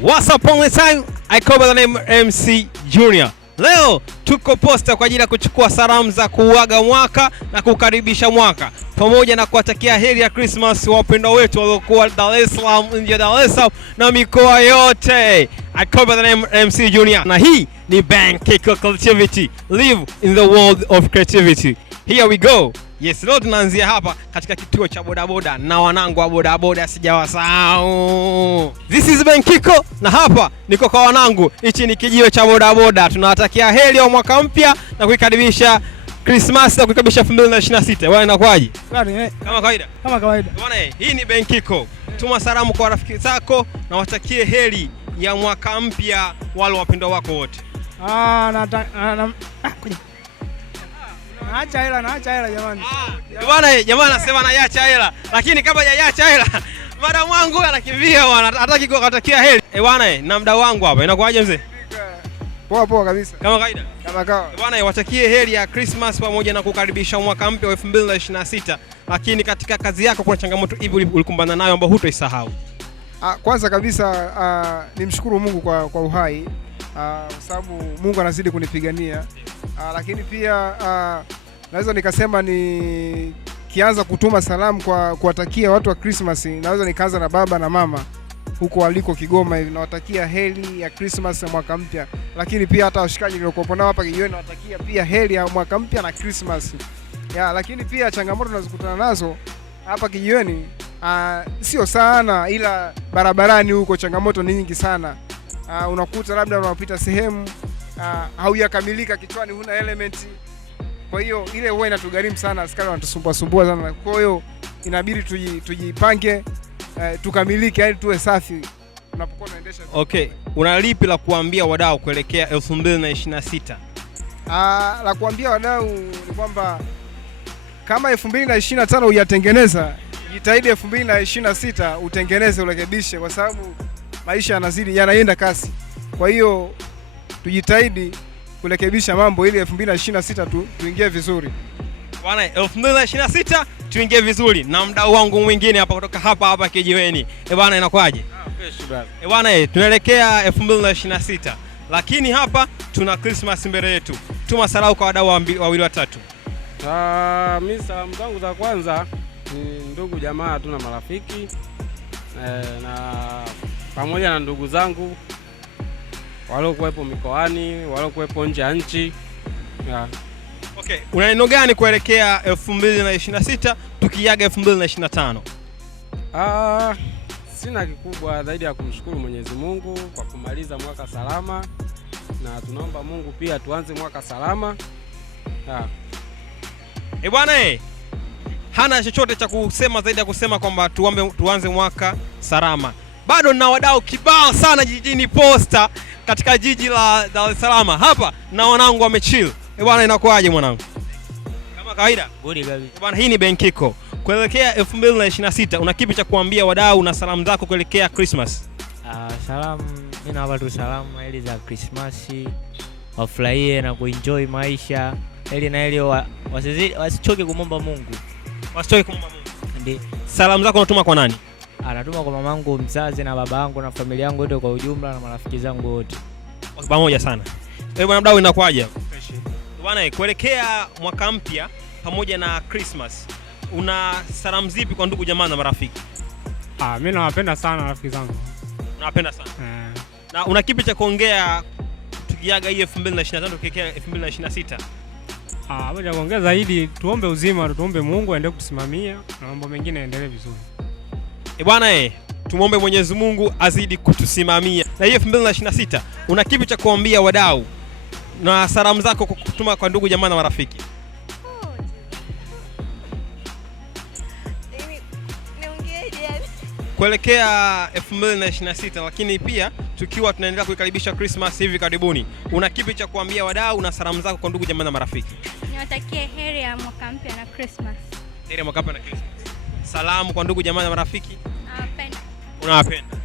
What's up on the time? I call by the name MC Junior. Leo tuko posta kwa ajili ya kuchukua salamu za kuuaga mwaka na kukaribisha mwaka, pamoja na kuwatakia heri ya Christmas wapendwa wetu waliokuwa Dar es Salaam, nje Dar es Salaam na mikoa yote. I call by the name MC Junior. Na hii ni Benkiko Creativity. Live in the world of creativity. Here we go. Yes, leo tunaanzia hapa katika kituo cha bodaboda na wanangu wa bodaboda sijawasahau. This is Benkiko na hapa niko kwa wanangu. Hichi ni kijiwe cha bodaboda. Tunawatakia heri ya mwaka mpya na kuikaribisha Christmas na kuikaribisha 2026. Wewe inakwaje? Kama kawaida. Kama kawaida. Bwana, hii ni Benkiko. Tuma salamu kwa rafiki zako na watakie heri ya mwaka mpya wale wapendwa wako wote. Naacha hela jamani. Bwana jamaa anasema naacha hela, lakini kabla hajaacha hela madam wangu anakimbia bwana, hataki kukatakia heri. Bwana na mdau wangu hapa inakuaje mzee? Poa kabisa. Kama kawaida. Kama kawa. Bwana watakie heri ya Christmas pamoja na kukaribisha mwaka mpya wa 2026. Lakini katika kazi yako kuna changamoto hivi ulikumbana nayo ambayo hutoisahau? Kwanza kabisa nimshukuru Mungu kwa uhai. Kwa sababu Mungu anazidi kunipigania. Lakini pia naweza nikasema ni kianza kutuma salamu kwa kuwatakia watu wa Christmas. Naweza nikaanza na baba na mama huko waliko Kigoma hivi, nawatakia heri ya Christmas na mwaka mpya. Lakini pia hata washikaji niliokuwa nao hapa Kijiweni nawatakia pia heri ya mwaka mpya na Christmas. Lakini pia changamoto tunazokutana nazo hapa Kijiweni sio sana, ila barabarani huko changamoto ni nyingi sana. Unakuta labda unapita sehemu haujakamilika, kichwani huna element. Kwa hiyo ile huwa inatugharimu sana, askari wanatusumbua sana. Kwa hiyo inabidi tujipange, tukamilike, yani tuwe safi unapokuwa unaendesha. Okay, una lipi la kuambia wadau kuelekea 2026? La kuambia wadau ni kwamba kama 2025 hujatengeneza, jitahidi 2026 utengeneze, urekebishe, kwa sababu maisha yanaenda kasi. Kwa hiyo tujitahidi kurekebisha mambo ili 2026 tuingie vizuri. Bwana 2026 tuingie vizuri. Na mdau wangu mwingine hapa kutoka hapa Kijiweni. Bwana inakwaje? Fresh brother. Bwana tunaelekea 2026. Lakini hapa tuna Christmas mbele yetu. Tuma salamu kwa wadau wawili watatu. Mimi salamu zangu za kwanza ni ndugu jamaa, tuna marafiki na pamoja na ndugu zangu waliokuwepo mikoani, waliokuwepo nje ya nchi. Okay, una neno gani kuelekea 2026 tukiaga 2025? Sina kikubwa zaidi ya kumshukuru Mwenyezi Mungu kwa kumaliza mwaka salama, na tunaomba Mungu pia tuanze mwaka salama. Bwana hana chochote cha kusema zaidi ya kusema kwamba tuanze mwaka salama. Bado na wadau kibao sana jijini Posta katika jiji la Dar es Salaam. Hapa na wanangu wamechill. Bwana inakuaje mwanangu? Kama kawaida? Bodi kabisa. Bwana hii ni Benkiko. Kuelekea 2026 una kipi cha kuambia wadau na salamu zako kuelekea Christmas? Salamu, mimi nawapa tu salamu ili za Christmas, wafurahie na kuenjoy maisha. Ili na ili wasichoke kumomba Mungu. Wasichoke kumomba Mungu. Ndiyo. Salamu zako unatuma kwa nani? Anatuma kwa mamangu mzazi na babangu na familia yangu yote kwa ujumla na marafiki zangu wote. Pamoja sana. Bwana mdau inakuaje? Bwana kuelekea mwaka mpya pamoja na Christmas, una salamu zipi kwa ndugu jamaa na marafiki? Mimi nawapenda sana rafiki zangu. Unawapenda sana? Na una kipi cha kuongea tukiaga hii 2025 tukielekea 2026? Moja kuongeza zaidi, tuombe uzima, tuombe Mungu aendelee kutusimamia na mambo mengine yaendelee vizuri. Bwana tumuombe Mwenyezi Mungu azidi kutusimamia. Na hii 2026 una kipi cha kuambia wadau na salamu zako kutuma kwa ndugu jamaa na marafiki? Kuelekea 2026 lakini pia tukiwa tunaendelea kuikaribisha Christmas hivi karibuni, una kipi cha kuambia wadau na salamu zako kwa ndugu jamaa na marafiki? Niwatakie heri ya mwaka mpya na Christmas. Heri ya mwaka mpya na Christmas. Salamu kwa ndugu jamaa na marafiki? Nawapenda. Unawapenda?